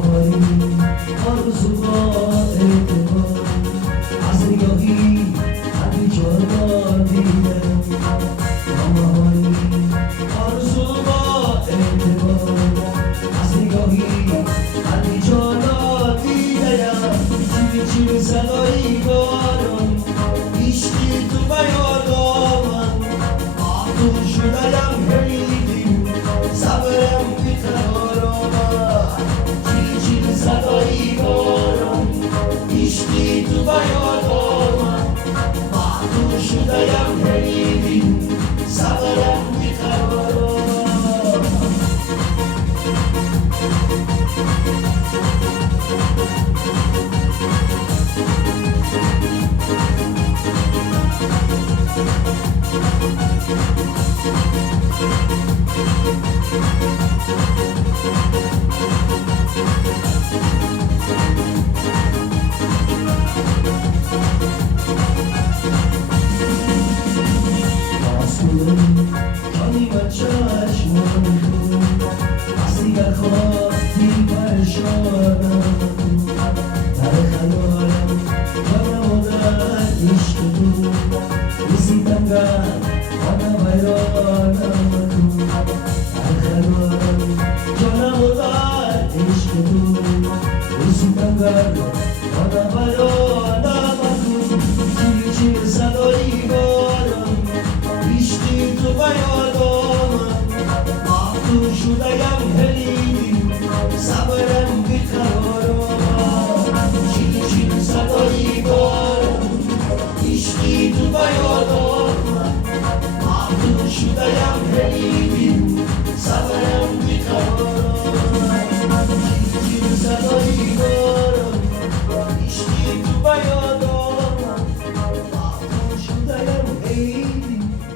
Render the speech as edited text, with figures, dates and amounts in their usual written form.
بهاری آرزوها اعتبار از نگاهی حدی جانا دیدم بهاری آرزوها اعتبار از نگاهی حدی جانا دیدم چیری صدایی بارم عشقی تو بیادامم معطوف شدم هیدی صبرم بیقرارم چیری صدایی بارم عشقی تو بیادامم معطوف شدم هیدی صبرم بیقرارم جانی و چشمان تو وقتی گر خواستی پریشانم در خیالم جانم و در عشق تو رسیدم گر آنم حیرانم تو در خیالم جانم و در عشق تو رسیدم گر آنم حیرانم تو چی صدایی بارم عشقی تو بیادامم معطوف شدم